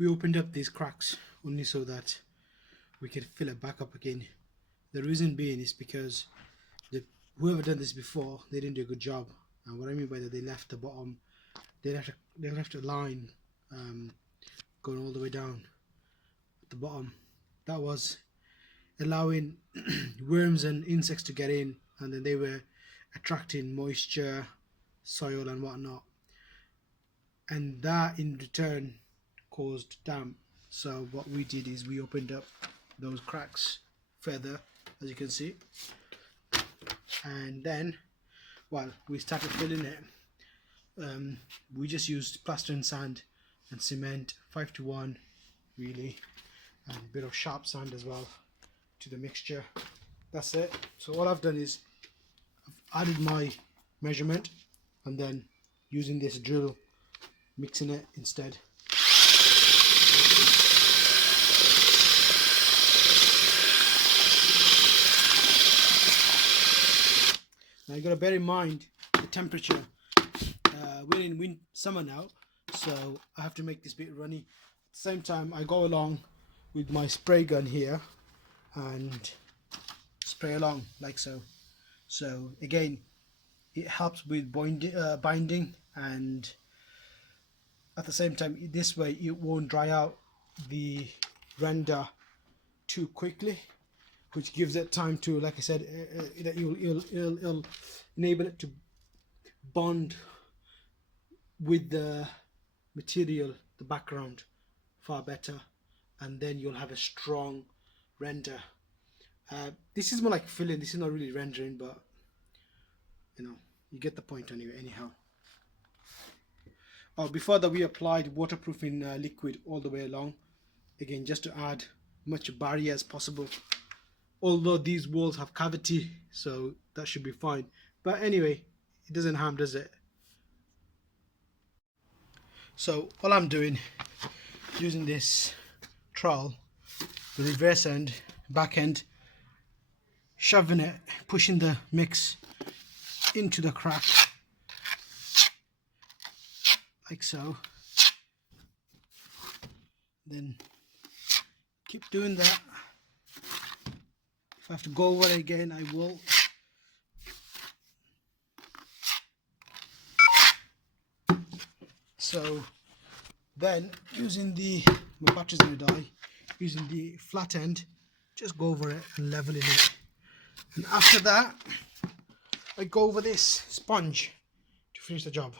we opened up these cracks only so that we could fill it back up again. The reason being is because whoever done this before, they didn't do a good job. And what I mean by that, they left the bottom, they left a line going all the way down at the bottom. That was allowing worms and insects to get in, and then they were attracting moisture, soil and whatnot, and that in return caused damp. So what we did is we opened up those cracks further, as you can see, and then we started filling it. We just used plaster and sand and cement, 5:1 really, and a bit of sharp sand as well to the mixture. That's it. So all I've done is I've added my measurement and then using this drill mixing it instead. Now you got to bear in mind the temperature. We're in summer now, so I have to make this bit runny. At the same time, I go along with my spray gun here and spray along like so. So again, it helps with binding, and at the same time, this way it won't dry out the render too quickly, which gives it time to, like I said, it'll enable it to bond with the material, the background, far better, and then you'll have a strong render. This is more like filling. This is not really rendering, but you know, you get the point anyway. Anyhow, before that, we applied waterproofing liquid all the way along, again just to add much barrier as possible. Although these walls have cavity, so that should be fine. But anyway, it doesn't harm, does it? So all I'm doing, using this trowel, the reverse end, back end, shoving it, pushing the mix into the crack like so. Then keep doing that. If I have to go over it again, I will. So then, using my battery's gonna die, using the flat end, just go over it and leveling it. And after that, I go over this sponge to finish the job.